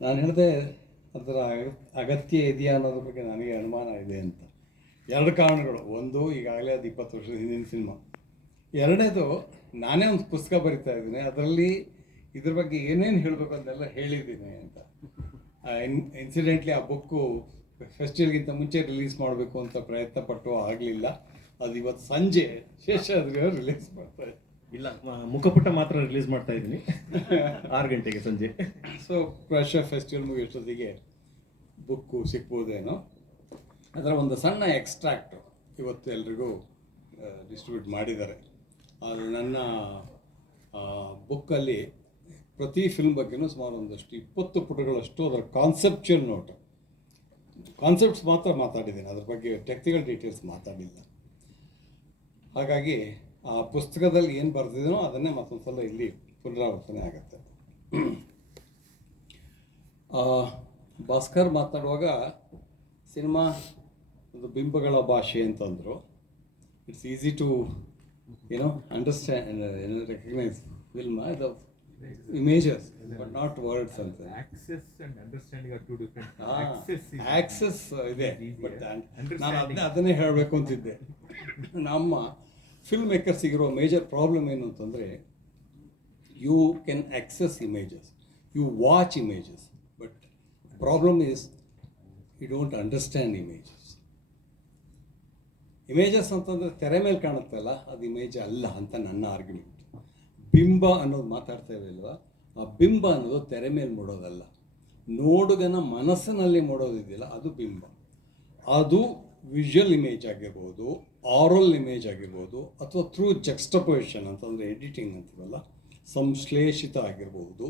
ನಾನು ಹೇಳಿದೆ ಅದರ ಅಗ- ಅಗತ್ಯ ಇದೆಯಾ ಅನ್ನೋದ್ರ ಬಗ್ಗೆ ನನಗೆ ಅನುಮಾನ ಇದೆ ಅಂತ. ಎರಡು ಕಾರಣಗಳು. ಒಂದು, ಈಗಾಗಲೇ ಅದು ಇಪ್ಪತ್ತು ವರ್ಷದ ಹಿಂದಿನ ಸಿನಿಮಾ. ಎರಡನೇದು, ನಾನೇ ಒಂದು ಪುಸ್ತಕ ಬರಿತಾ ಇದ್ದೀನಿ. ಅದರಲ್ಲಿ ಇದ್ರ ಬಗ್ಗೆ ಏನೇನು ಹೇಳಬೇಕು ಅಂತೆಲ್ಲ ಹೇಳಿದ್ದೀನಿ ಅಂತ. ಇನ್ಸಿಡೆಂಟ್ಲಿ ಆ ಬುಕ್ಕು ಫೆಸ್ಟಿವಲ್ಗಿಂತ ಮುಂಚೆ ರಿಲೀಸ್ ಮಾಡಬೇಕು ಅಂತ ಪ್ರಯತ್ನ ಪಟ್ಟು ಆಗಲಿಲ್ಲ. ಅದು ಇವತ್ತು ಸಂಜೆ ಶೇಷಾದ್ರಿ ರಿಲೀಸ್ ಮಾಡ್ತಾರೆ ಇಲ್ಲ ಮುಖಪುಟ ಮಾತ್ರ ರಿಲೀಸ್ ಮಾಡ್ತಾ ಇದ್ದೀನಿ. ಆರು ಗಂಟೆಗೆ ಸಂಜೆ. ಸೊ ಕ್ರಷ ಫೆಸ್ಟಿವಲ್ ಮುಗಿಯೋಷ್ಟೊತ್ತಿಗೆ ಬುಕ್ಕು ಸಿಗ್ಬೋದೇನೋ ಅದರ ಒಂದು ಸಣ್ಣ ಎಕ್ಸ್ಟ್ರಾಕ್ಟು ಇವತ್ತು ಎಲ್ರಿಗೂ ಡಿಸ್ಟ್ರಿಬ್ಯೂಟ್ ಮಾಡಿದ್ದಾರೆ. ಅದು ನನ್ನ ಬುಕ್ಕಲ್ಲಿ ಪ್ರತಿ ಫಿಲ್ಮ್ ಬಗ್ಗೆನೂ ಸುಮಾರು ಒಂದಷ್ಟು ಇಪ್ಪತ್ತು ಪುಟಗಳಷ್ಟು ಅದರ ಕಾನ್ಸೆಪ್ಚುಯಲ್ ನೋಟು ಕಾನ್ಸೆಪ್ಟ್ಸ್ ಮಾತ್ರ ಮಾತಾಡಿದ್ದೀನಿ. ಅದ್ರ ಬಗ್ಗೆ ಟೆಕ್ನಿಕಲ್ ಡೀಟೇಲ್ಸ್ ಮಾತಾಡಿಲ್ಲ. ಹಾಗಾಗಿ ಆ ಪುಸ್ತಕದಲ್ಲಿ ಏನು ಬರ್ತಿದ್ದೀನೋ ಅದನ್ನೇ ಮತ್ತೊಂದು ಸಲ ಇಲ್ಲಿ ಪುನರಾವರ್ತನೆ ಆಗುತ್ತೆ. ಆ, ಭಾಸ್ಕರ್ ಮಾತಾಡುವಾಗ ಸಿನಿಮಾ ಒಂದು ಬಿಂಬಗಳ ಭಾಷೆ ಅಂತಂದರು. ಇಟ್ಸ್ ಈಸಿ ಟು ಏನೋ ಅಂಡರ್ಸ್ಟ್ಯಾಂಡ್ ರೆಕಗ್ನೈಸ್ ಫಿಲ್ಮ್ ಇದು ಇಮೇಜಸ್ ಬಟ್ ನಾಟ್ ವರ್ಡ್ಸ್ ಅಂತ ಆಕ್ಸೆಸ್ ಇದೆ. ಬಟ್ ನಾನು Understanding. ಅದನ್ನೇ ಅದನ್ನೇ ಹೇಳಬೇಕು ಅಂತಿದ್ದೆ. ನಮ್ಮ ಫಿಲ್ಮ್ ಮೇಕರ್ಸಿಗಿರೋ ಮೇಜರ್ ಪ್ರಾಬ್ಲಮ್ ಏನು ಅಂತಂದರೆ you can access images you watch images but problem is you don't understand images images ಅಂತಂದರೆ ತೆರೆ ಮೇಲೆ ಕಾಣುತ್ತಲ್ಲ ಅದು ಇಮೇಜ್ ಅಲ್ಲ ಅಂತ ನನ್ನ ಆರ್ಗ್ಯುಮೆಂಟ್ ಬಿಂಬ ಅನ್ನೋದು ಮಾತಾಡ್ತಾ ಅಲ್ವಾ? ಆ ಬಿಂಬ ಅನ್ನೋದು ತೆರೆ ಮೇಲೆ ಮೂಡೋದಲ್ಲ. ನೋಡುಗನ ಮನಸ್ಸಿನಲ್ಲಿ ಮೂಡೋದಿದೆಯಲ್ಲ, ಅದು ಬಿಂಬ. ಅದು ವಿಜುವಲ್ ಇಮೇಜ್ ಆಗಿರ್ಬೋದು ಆರಲ್ ಇಮೇಜ್ ಆಗಿರ್ಬೋದು ಅಥವಾ ಥ್ರೂ ಜಕ್ಸ್ಟಪೊಸಿಷನ್ ಅಂತಂದರೆ ಎಡಿಟಿಂಗ್ ಅಂತೀವಲ್ಲ, ಸಂಶ್ಲೇಷಿತ ಆಗಿರ್ಬೋದು,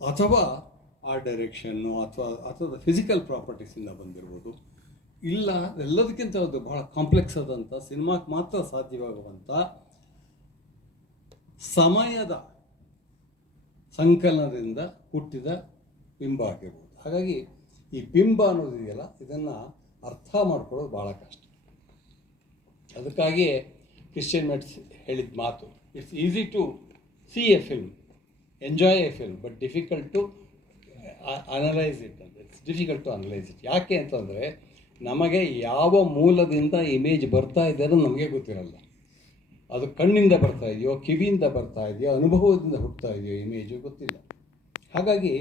ಅಥವಾ ಆ ಡೈರೆಕ್ಷನ್ನು ಅಥವಾ ಅಥವಾ ಫಿಸಿಕಲ್ ಪ್ರಾಪರ್ಟೀಸಿಂದ ಬಂದಿರ್ಬೋದು. ಇಲ್ಲ ಎಲ್ಲದಕ್ಕಿಂತ ಅದು ಬಹಳ ಕಾಂಪ್ಲೆಕ್ಸ್ ಆದಂಥ ಸಿನಿಮಾಕ್ಕೆ ಮಾತ್ರ ಸಾಧ್ಯವಾಗುವಂಥ ಸಮಯದ ಸಂಕಲನದಿಂದ ಹುಟ್ಟಿದ ಬಿಂಬ ಆಗಿರ್ಬೋದು. ಹಾಗಾಗಿ ಈ ಬಿಂಬ ಅನ್ನೋದಿದೆಯಲ್ಲ ಇದನ್ನು ಅರ್ಥ ಮಾಡ್ಕೊಳ್ಳೋದು ಭಾಳ ಕಷ್ಟ. ಅದಕ್ಕಾಗಿಯೇ ಕ್ರಿಶ್ಚಿಯನ್ ಮೆಟ್ಸ್ ಹೇಳಿದ ಮಾತು it's easy to see a film enjoy a film but difficult to analyse it ಅಂತ it's difficult to analyse it ಯಾಕೆ ಅಂತಂದರೆ, ನಮಗೆ ಯಾವ ಮೂಲದಿಂದ ಇಮೇಜ್ ಬರ್ತಾ ಇದೆ ಅನ್ನೋದು ನಮಗೆ ಗೊತ್ತಿರಲ್ಲ. ಅದು ಕಣ್ಣಿಂದ ಬರ್ತಾ ಇದೆಯೋ, ಕಿವಿಯಿಂದ ಬರ್ತಾ ಇದೆಯೋ, ಅನುಭವದಿಂದ ಹುಟ್ಟುತ್ತಾ ಇದೆಯೋ ಇಮೇಜು ಗೊತ್ತಿಲ್ಲ. ಹಾಗಾಗಿ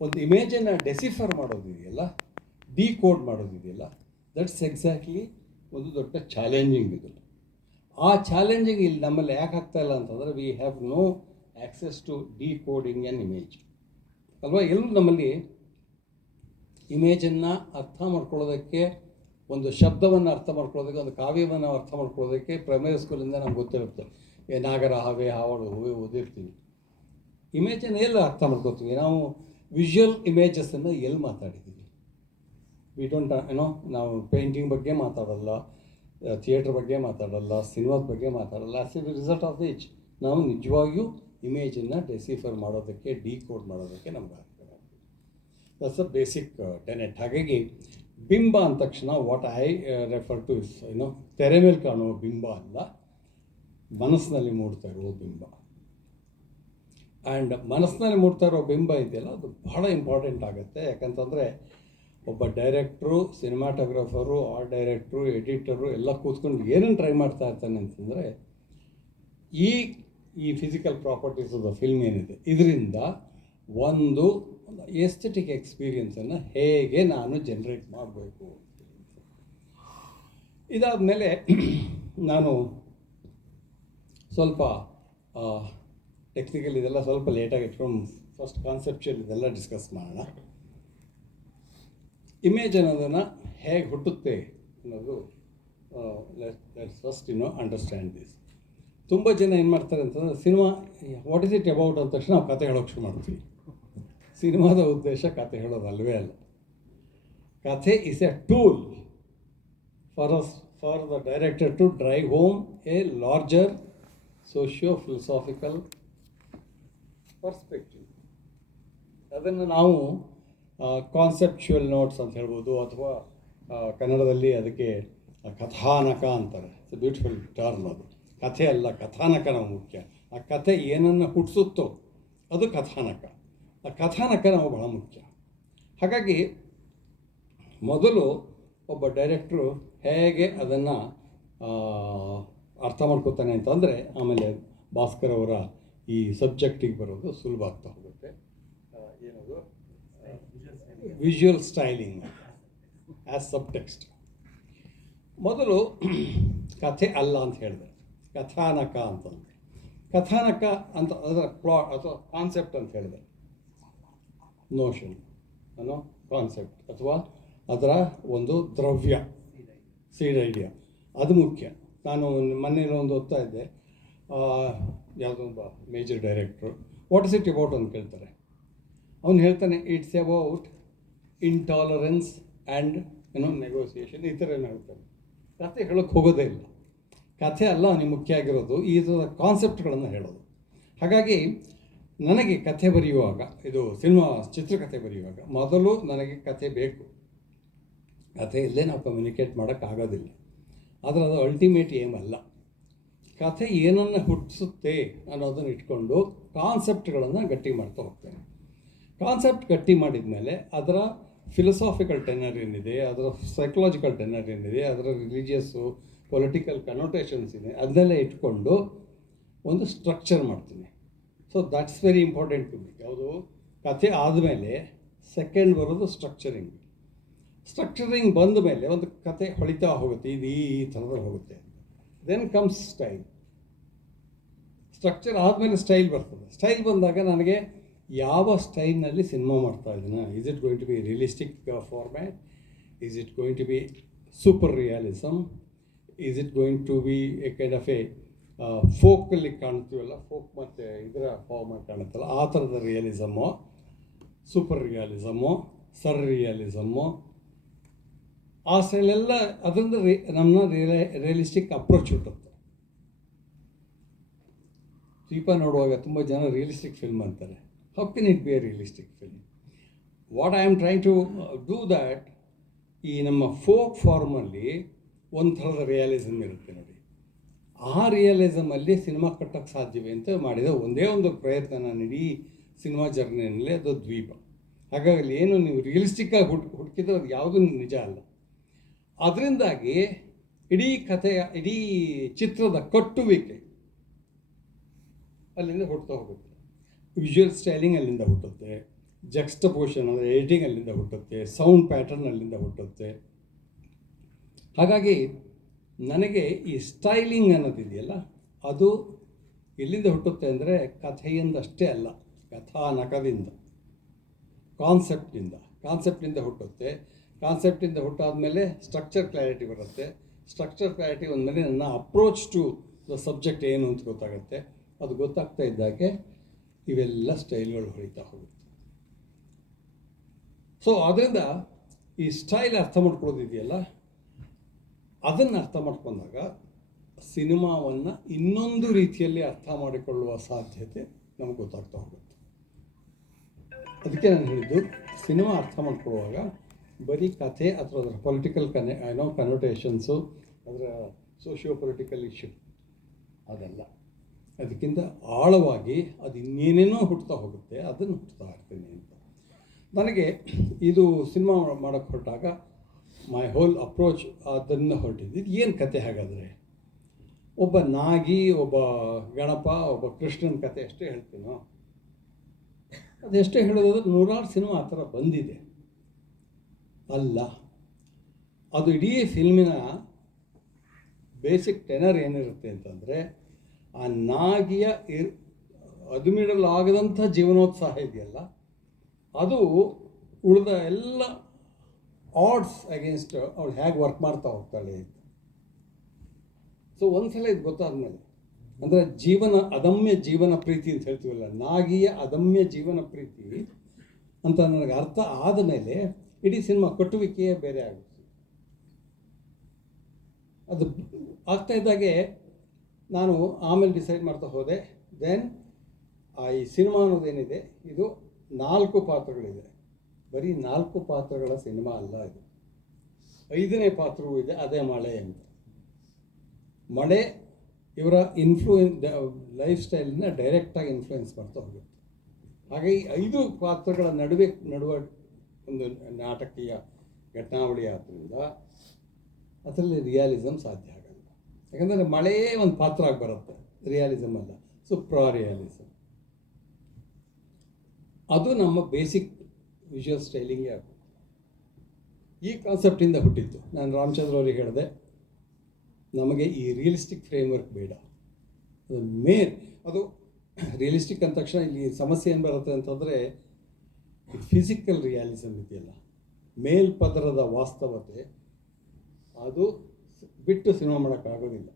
ಒಂದು ಇಮೇಜನ್ನು ಡೆಸಿಫರ್ ಮಾಡೋದಿದೆಯಲ್ಲ ಡಿಕೋಡ್ ಮಾಡೋದಿದೆಯಲ್ಲ ದಟ್ಸ್ ಎಕ್ಸಾಕ್ಟ್ಲಿ ಒಂದು ದೊಡ್ಡ ಚಾಲೆಂಜಿಂಗ್ ಇದು. ಆ ಚಾಲೆಂಜಿಂಗ್ ಇಲ್ಲಿ ನಮ್ಮಲ್ಲಿ ಯಾಕೆ ಆಗ್ತಾ ಇಲ್ಲ ಅಂತಂದರೆ we have no access to decoding an image ಅಲ್ವಾ? ಎಲ್ಲರೂ ನಮ್ಮಲ್ಲಿ ಇಮೇಜನ್ನು ಅರ್ಥ ಮಾಡ್ಕೊಳ್ಳೋದಕ್ಕೆ, ಒಂದು ಶಬ್ದವನ್ನು ಅರ್ಥ ಮಾಡ್ಕೊಳ್ಳೋದಕ್ಕೆ, ಒಂದು ಕಾವ್ಯವನ್ನು ಅರ್ಥ ಮಾಡ್ಕೊಳ್ಳೋದಕ್ಕೆ ಪ್ರೈಮರಿ ಸ್ಕೂಲಿಂದ ನಮ್ಗೆ ಗೊತ್ತಿರುತ್ತೆ. ಏ, ನಾಗರ ಹಾವೆ, ಹಾವಳು, ಹೂವೆ ಓದಿರ್ತೀವಿ. ಇಮೇಜನ್ನು ಎಲ್ಲಿ ಅರ್ಥ ಮಾಡ್ಕೋತೀವಿ ನಾವು ವಿಷುವಲ್ ಇಮೇಜಸ್ಸನ್ನು ಎಲ್ಲಿ ಮಾತಾಡಿದ್ದೀವಿ? ವಿ ಡೋಂಟ್ ಏನೋ ನಾವು ಪೇಂಟಿಂಗ್ ಬಗ್ಗೆ ಮಾತಾಡಲ್ಲ ಥಿಯೇಟ್ರ್ ಬಗ್ಗೆ ಮಾತಾಡಲ್ಲ ಸಿನಿಮಾದ ಬಗ್ಗೆ ಮಾತಾಡಲ್ಲ as a result of each ನಾವು ನಿಜವಾಗಿಯೂ ಇಮೇಜನ್ನು ಡೆಸಿಫರ್ ಮಾಡೋದಕ್ಕೆ ಡಿಕೋಡ್ ಮಾಡೋದಕ್ಕೆ ನಮ್ಗೆ ಆಗ್ತದೆ. ದಟ್ಸ್ ಅ ಬೇಸಿಕ್ ಟೆನೆಟ್ ಹಾಗಾಗಿ ಬಿಂಬ ಅಂದ ತಕ್ಷಣ what I refer to is ಏನೋ ತೆರೆ ಮೇಲೆ ಕಾಣುವ ಬಿಂಬ ಅಲ್ಲ, ಮನಸ್ಸಿನಲ್ಲಿ ಮೂಡ್ತಾ ಇರೋ ಬಿಂಬ. ಆ್ಯಂಡ್ ಮನಸ್ಸಿನಲ್ಲಿ ಮೂಡ್ತಾ ಇರೋ ಬಿಂಬ ಇದೆಯಲ್ಲ, ಅದು ಬಹಳ ಇಂಪಾರ್ಟೆಂಟ್ ಆಗುತ್ತೆ. ಯಾಕಂತಂದರೆ ಒಬ್ಬ ಡೈರೆಕ್ಟ್ರು ಸಿನಿಮಾಟೋಗ್ರಾಫರು ಆರ್ಟ್ ಡೈರೆಕ್ಟ್ರು ಎಡಿಟರು ಎಲ್ಲ ಕೂತ್ಕೊಂಡು ಏನೇನು ಟ್ರೈ ಮಾಡ್ತಾ ಇರ್ತಾನೆ ಅಂತಂದರೆ, ಈ ಈ physical properties of the film ಏನಿದೆ, ಇದರಿಂದ ಒಂದು ಎಸ್ಥೆಟಿಕ್ ಎಕ್ಸ್ಪೀರಿಯನ್ಸನ್ನು ಹೇಗೆ ನಾನು ಜನ್ರೇಟ್ ಮಾಡಬೇಕು ಇದಾದ ಮೇಲೆ ನಾನು ಸ್ವಲ್ಪ ಟೆಕ್ನಿಕಲ್ ಇದೆಲ್ಲ ಸ್ವಲ್ಪ ಲೇಟಾಗಿ ಇಟ್ಕೊಂಡು ಫಸ್ಟ್ ಕಾನ್ಸೆಪ್ಚುಯಲ್ ಇದೆಲ್ಲ ಡಿಸ್ಕಸ್ ಮಾಡೋಣ. ಇಮೇಜ್ ಅನ್ನೋದನ್ನು ಹೇಗೆ ಹುಟ್ಟುತ್ತೆ ಅನ್ನೋದು let's first know understand this ತುಂಬ ಜನ ಏನು ಮಾಡ್ತಾರೆ ಅಂತಂದರೆ, cinema what is it about ಅಂದ ತಕ್ಷಣ ನಾವು ಕತೆ ಹೇಳೋಕೆ ಶುರು ಮಾಡ್ತೀವಿ. ಸಿನಿಮಾದ ಉದ್ದೇಶ ಕತೆ ಹೇಳೋದಲ್ವೇ ಅಲ್ಲ. ಕಥೆ is a tool for us for the director to drive home a larger socio philosophical perspective ಅದನ್ನು ನಾವು ಕಾನ್ಸೆಪ್ಚುವಲ್ ನೋಟ್ಸ್ ಅಂತ ಹೇಳ್ಬೋದು ಅಥವಾ ಕನ್ನಡದಲ್ಲಿ ಅದಕ್ಕೆ ಕಥಾನಕ ಅಂತಾರೆ. ಇಟ್ಸ್ ಬ್ಯೂಟಿಫುಲ್ ಟರ್ಮ್ ಅದು. ಕಥೆ ಅಲ್ಲ ಕಥಾನಕ ನಾವು ಮುಖ್ಯ. ಆ ಕಥೆ ಏನನ್ನು ಹುಟ್ಟಿಸುತ್ತೋ ಅದು ಕಥಾನಕ. ಆ ಕಥಾನಕ ನಾವು ಬಹಳ ಮುಖ್ಯ. ಹಾಗಾಗಿ ಮೊದಲು ಒಬ್ಬ ಡೈರೆಕ್ಟ್ರು ಹೇಗೆ ಅದನ್ನು ಅರ್ಥ ಮಾಡ್ಕೋತಾನೆ ಅಂತಂದರೆ ಆಮೇಲೆ ಭಾಸ್ಕರ್ ಅವರ ಈ ಸಬ್ಜೆಕ್ಟಿಗೆ ಬರೋದು ಸುಲಭ ಆಗ್ತಾ ಹೋಗುತ್ತೆ ಆ, ಏನದು visual styling as subtext ಮೊದಲು ಕಥೆ ಅಲ್ಲ ಅಂತ ಹೇಳಿದೆ. ಕಥಾನಕ ಅಂತಂದು ಕಥಾನಕ ಅಂತ ಅದರ ಪ್ಲಾಟ್ ಅಥವಾ ಕಾನ್ಸೆಪ್ಟ್ ಅಂತ ಹೇಳಿದೆ. ನೋಷನ್ ಅನ್ನೋ ಕಾನ್ಸೆಪ್ಟ್ ಅಥವಾ ಅದರ ಒಂದು ದ್ರವ್ಯ ಸೀಡ್ ಐಡಿಯಾ ಅದು ಮುಖ್ಯ. ನಾನು ಮೊನ್ನೆ ಒಂದು ಓದ್ತಾ ಇದ್ದೆ. ಯಾವುದೋ major directors what is it about ಅಂತ ಕೇಳ್ತಾರೆ. ಅವನು ಹೇಳ್ತಾನೆ ಇಟ್ಸ್ ಅಬೌಟ್ ಇಂಟಾಲರೆನ್ಸ್ ಆ್ಯಂಡ್ ಏನೋ ನೆಗೋಸಿಯೇಷನ್ ಈ ಥರ ಏನಾಗುತ್ತೆ ಕಥೆ ಹೇಳೋಕ್ಕೆ ಹೋಗೋದೇ ಇಲ್ಲ. ಕಥೆ ಅಲ್ಲ ನಿಮ್ಗೆ ಮುಖ್ಯ ಆಗಿರೋದು, ಈ ಥರದ ಕಾನ್ಸೆಪ್ಟ್ಗಳನ್ನು ಹೇಳೋದು. ಹಾಗಾಗಿ, ನನಗೆ ಕಥೆ ಬರೆಯುವಾಗ, ಇದು ಸಿನಿಮಾ ಚಿತ್ರಕಥೆ ಬರೆಯುವಾಗ, ಮೊದಲು ನನಗೆ ಕಥೆ ಬೇಕು. ಕಥೆ ಇಲ್ಲದೆ ನಾವು ಕಮ್ಯುನಿಕೇಟ್ ಮಾಡೋಕ್ಕಾಗೋದಿಲ್ಲ ಆದರೆ ಅದು ಅಲ್ಟಿಮೇಟ್ ಏಮ್ ಅಲ್ಲ. ಕಥೆ ಏನನ್ನು ಹುಟ್ಟಿಸುತ್ತೆ ಅನ್ನೋದನ್ನು ಇಟ್ಕೊಂಡು ಕಾನ್ಸೆಪ್ಟ್ಗಳನ್ನು ಗಟ್ಟಿ ಮಾಡ್ತಾ ಹೋಗ್ತೇನೆ. ಕಾನ್ಸೆಪ್ಟ್ ಗಟ್ಟಿ ಮಾಡಿದ ಮೇಲೆ ಅದರ ಫಿಲಸಾಫಿಕಲ್ ಟೆನರ್ ಏನಿದೆ, ಅದರ ಸೈಕಲಾಜಿಕಲ್ ಟೆನರ್ ಏನಿದೆ, ಅದರ ರಿಲಿಜಿಯಸ್ಸು ಪೊಲಿಟಿಕಲ್ ಕನೋಟೇಷನ್ಸ್ ಇದೆ, ಅದನ್ನೆಲ್ಲ ಇಟ್ಕೊಂಡು ಒಂದು ಸ್ಟ್ರಕ್ಚರ್ ಮಾಡ್ತೀನಿ. So that's very important to me ಯಾವುದು? ಕಥೆ ಆದಮೇಲೆ ಸೆಕೆಂಡ್ ಬರೋದು ಸ್ಟ್ರಕ್ಚರಿಂಗ್ ಸ್ಟ್ರಕ್ಚರಿಂಗ್ ಬಂದ ಮೇಲೆ ಒಂದು ಕತೆ ಹೊಳಿತಾ ಹೋಗುತ್ತೆ, ಇದು ಈ ಥರದಲ್ಲಿ ಹೋಗುತ್ತೆ ದೆನ್ ಕಮ್ಸ್ ಸ್ಟೈಲ್ ಸ್ಟ್ರಕ್ಚರ್ ಆದಮೇಲೆ ಸ್ಟೈಲ್ ಬರ್ತದೆ. ಸ್ಟೈಲ್ ಬಂದಾಗ ನನಗೆ ಯಾವ ಸ್ಟೈಲ್ನಲ್ಲಿ ಸಿನಿಮಾ ಮಾಡ್ತಾ ಇದ್ದೀನ? Is it going to be realistic format is it going to be super realism is it going to be a kind of a ಫೋಕಲ್ಲಿ ಕಾಣ್ತೀವಲ್ಲ ಫೋಕ್ ಮತ್ತು ಇದರ ಫಾರ್ಮ್ಯಾಟ್ ಕಾಣುತ್ತಲ್ಲ. ಆ ಥರದ ರಿಯಲಿಸಮ್ಮು ಸೂಪರ್ ರಿಯಾಲಿಸಮ್ಮು ಸರ್ ರಿಯಾಲಿಸಮ್ಮು ಆ ಸ್ಟೈಲೆಲ್ಲ ಅದರಿಂದ ರಿ ನಮ್ಮ ರಿಯಲಿ ರಿಯಲಿಸ್ಟಿಕ್ ಅಪ್ರೋಚ್ ಹುಟ್ಟುತ್ತೆ. ದೀಪ ನೋಡುವಾಗ ತುಂಬ ಜನ ರಿಯಲಿಸ್ಟಿಕ್ ಫಿಲ್ಮ್ ಅಂತಾರೆ. It be a realistic film what I am trying to do that ಈ ನಮ್ಮ ಫೋಕ್ ಫಾರ್ಮಲ್ಲಿ ಒಂದು ಥರದ ರಿಯಲಿಸಮ್ ಇರುತ್ತೆ ನೋಡಿ. ಆ ರಿಯಲಿಸಮಲ್ಲಿ ಸಿನಿಮಾ ಕಟ್ಟೋಕ್ಕೆ ಸಾಧ್ಯವೇ ಅಂತ ಮಾಡಿದ ಒಂದೇ ಒಂದು ಪ್ರಯತ್ನ ನಾನು ಇಡೀ ಸಿನಿಮಾ ಜರ್ನಿಯಲ್ಲಿ ಅದು ದ್ವೀಪ. ಹಾಗಾಗಿ ಏನು ನೀವು ರಿಯಲಿಸ್ಟಿಕ್ಕಾಗಿ ಹುಡ್, ಹುಡುಕಿದ್ರೆ ಅದು ಯಾವುದೂ ನಿಜ ಅಲ್ಲ. ಅದರಿಂದಾಗಿ ಇಡೀ ಕಥೆಯ, ಇಡೀ ಚಿತ್ರದ ಕಟ್ಟುವಿಕೆ ಅಲ್ಲಿಂದ ಹುಡ್ತಾ ಹೋಗುತ್ತೆ. ವಿಜುವಲ್ ಸ್ಟೈಲಿಂಗ್ ಅಲ್ಲಿಂದ ಹುಟ್ಟುತ್ತೆ ಜಕ್ಸ್ಟಪೋಷನ್ ಅಂದರೆ ಎಡಿಟಿಂಗ್ ಅಲ್ಲಿಂದ ಹುಟ್ಟುತ್ತೆ ಸೌಂಡ್ ಪ್ಯಾಟರ್ನ್ ಅಲ್ಲಿಂದ ಹುಟ್ಟುತ್ತೆ. ಹಾಗಾಗಿ ನನಗೆ ಈ ಸ್ಟೈಲಿಂಗ್ ಅನ್ನೋದಿದೆಯಲ್ಲ ಅದು ಎಲ್ಲಿಂದ ಹುಟ್ಟುತ್ತೆ ಅಂದರೆ ಕಥೆಯಿಂದ ಅಷ್ಟೇ ಅಲ್ಲ ಕಥಾನಕದಿಂದ ಕಾನ್ಸೆಪ್ಟಿಂದ ಕಾನ್ಸೆಪ್ಟಿಂದ ಹುಟ್ಟುತ್ತೆ. ಕಾನ್ಸೆಪ್ಟಿಂದ ಹುಟ್ಟಾದ ಮೇಲೆ ಸ್ಟ್ರಕ್ಚರ್ ಕ್ಲಾರಿಟಿ ಬರುತ್ತೆ. ಸ್ಟ್ರಕ್ಚರ್ ಕ್ಲಾರಿಟಿ ಒಂದಮೇಲೆ ನನ್ನ ಅಪ್ರೋಚ್ ಟು ದ ಸಬ್ಜೆಕ್ಟ್ ಏನು ಅಂತ ಗೊತ್ತಾಗುತ್ತೆ. ಅದು ಗೊತ್ತಾಗ್ತಾ ಇದ್ದಾಗೆ ಇವೆಲ್ಲ ಸ್ಟೈಲ್ಗಳು ಹೊಳಿತಾ ಹೋಗುತ್ತೆ. ಸೊ ಅದರಿಂದ ಈ ಸ್ಟೈಲ್ ಅರ್ಥ ಮಾಡ್ಕೊಳ್ಳೋದಿದೆಯಲ್ಲ ಅದನ್ನು ಅರ್ಥ ಮಾಡ್ಕೊಂಡಾಗ ಸಿನಿಮಾವನ್ನು ಇನ್ನೊಂದು ರೀತಿಯಲ್ಲಿ ಅರ್ಥ ಮಾಡಿಕೊಳ್ಳುವ ಸಾಧ್ಯತೆ ನಮಗೆ ಗೊತ್ತಾಗ್ತಾ ಹೋಗುತ್ತೆ. ಅದಕ್ಕೆ ನಾನು ಹೇಳಿದ್ದು, ಸಿನಿಮಾ ಅರ್ಥ ಮಾಡ್ಕೊಳ್ಳುವಾಗ ಬರೀ ಕಥೆ ಅಥವಾ ಅದರ ಪೊಲಿಟಿಕಲ್ ಕನೆ ಏನೋ ಕನೋಟೇಷನ್ಸು ಅದರ ಸೋಷಿಯೋ ಪೊಲಿಟಿಕಲ್ ಇಶ್ಯೂ ಅದಲ್ಲ. ಅದಕ್ಕಿಂತ ಆಳವಾಗಿ ಅದು ಇನ್ನೇನೇನೋ ಹುಟ್ತಾ ಹೋಗುತ್ತೆ, ಅದನ್ನು ಹುಟ್ತಾ ಇರ್ತೀನಿ ಅಂತ. ನನಗೆ ಇದು ಸಿನಿಮಾ ಮಾಡೋಕ್ಕೆ ಹೊರಟಾಗ ಮೈ ಹೋಲ್ ಅಪ್ರೋಚ್ ಅದನ್ನು ಹೊರಟಿದ್ದು. ಇದು ಏನು ಕತೆ ಹಾಗಾದರೆ? ಒಬ್ಬ ನಾಗಿ, ಒಬ್ಬ ಗಣಪ, ಒಬ್ಬ ಕೃಷ್ಣನ ಕತೆ ಅಷ್ಟೇ ಹೇಳ್ತೀನೋ? ಅದೆಷ್ಟೇ ಹೇಳೋದಾದ್ರೆ ನೂರಾರು ಸಿನಿಮಾ ಆ ಥರ ಬಂದಿದೆ. ಅಲ್ಲ, ಅದು ಇಡೀ ಫಿಲ್ಮಿನ ಬೇಸಿಕ್ ಟೆನರ್ ಏನಿರುತ್ತೆ ಅಂತಂದರೆ ಆ ನಾಗಿಯ ಇರ್ ಅದುಮಿಡಲಾಗದಂಥ ಜೀವನೋತ್ಸಾಹ ಇದೆಯಲ್ಲ, ಅದು ಉಳಿದ ಎಲ್ಲ ಆಡ್ಸ್ ಅಗೇನ್ಸ್ಟ್ ಅವಳು ಹೇಗೆ ವರ್ಕ್ ಮಾಡ್ತಾ ಹೋಗ್ತಾಳೆ ಅಂತ. ಸೊ ಒಂದ್ಸಲ ಇದು ಗೊತ್ತಾದ್ಮೇಲೆ, ಅಂದರೆ ಜೀವನ ಅದಮ್ಯ ಜೀವನ ಪ್ರೀತಿ ಅಂತ ಹೇಳ್ತೀವಲ್ಲ, ನಾಗಿಯ ಅದಮ್ಯ ಜೀವನ ಪ್ರೀತಿ ಅಂತ ನನಗೆ ಅರ್ಥ ಆದ ಮೇಲೆ ಇಡೀ ಸಿನಿಮಾ ಕಟ್ಟುವಿಕೆಯೇ ಬೇರೆ ಆಗುತ್ತೆ. ಅದು ಆಗ್ತಾ ಇದ್ದಾಗೆ ನಾನು ಆಮೇಲೆ ಡಿಸೈಡ್ ಮಾಡ್ತಾ ಹೋದೆ. ದೆನ್ ಆ ಈ ಸಿನಿಮಾ ಅನ್ನೋದೇನಿದೆ, ಇದು ನಾಲ್ಕು ಪಾತ್ರಗಳಿದೆ. ಬರೀ ನಾಲ್ಕು ಪಾತ್ರಗಳ ಸಿನಿಮಾ ಅಲ್ಲ ಇದು. ಐದನೇ ಪಾತ್ರವೂ ಇದೆ, ಅದೇ ಮಳೆ ಅಂತ. ಮಳೆ ಇವರ ಇನ್ಫ್ಲೂಯೆನ್ ಲೈಫ್ ಸ್ಟೈಲನ್ನ ಡೈರೆಕ್ಟಾಗಿ ಇನ್ಫ್ಲೂಯೆನ್ಸ್ ಮಾಡ್ತಾ ಹೋಗುತ್ತೆ. ಹಾಗೆ ಈ ಐದು ಪಾತ್ರಗಳ ನಡುವೆ ನಡುವ ಒಂದು ನಾಟಕೀಯ ಘಟನಾವಳಿ ಆದ್ದರಿಂದ ಅದರಲ್ಲಿ ರಿಯಾಲಿಸಮ್ ಸಾಧ್ಯ ಯಾಕಂದರೆ ಮಳೆಯೇ ಒಂದು ಪಾತ್ರ ಆಗಿ ಬರುತ್ತೆ ರಿಯಾಲಿಸಮ್ ಅಲ್ಲ. ಸುಪ್ರಾ ರಿಯಾಲಿಸಮ್ ಅದು ನಮ್ಮ ಬೇಸಿಕ್ ವಿಜುವಲ್ ಸ್ಟೈಲಿಂಗೇ ಆಗುತ್ತೆ ಈ ಕಾನ್ಸೆಪ್ಟಿಂದ ಹುಟ್ಟಿತ್ತು ನಾನು ರಾಮಚಂದ್ರ ಅವರಿಗೆ ಹೇಳಿದೆ, ನಮಗೆ ಈ ರಿಯಲಿಸ್ಟಿಕ್ ಫ್ರೇಮ್ವರ್ಕ್ ಬೇಡ. ಅದು ಮೇನ್ ಅದು ರಿಯಲಿಸ್ಟಿಕ್ ಅಂದ ತಕ್ಷಣ ಇಲ್ಲಿ ಸಮಸ್ಯೆ ಏನು ಬರುತ್ತೆ ಅಂತಂದರೆ ಫಿಸಿಕಲ್ ರಿಯಾಲಿಸಮ್ ಇದೆಯಲ್ಲ. ಮೇಲ್ಪದರದ ವಾಸ್ತವತೆ, ಅದು ಬಿಟ್ಟು ಸಿನಿಮಾ ಮಾಡೋಕ್ಕಾಗೋದಿಲ್ಲ.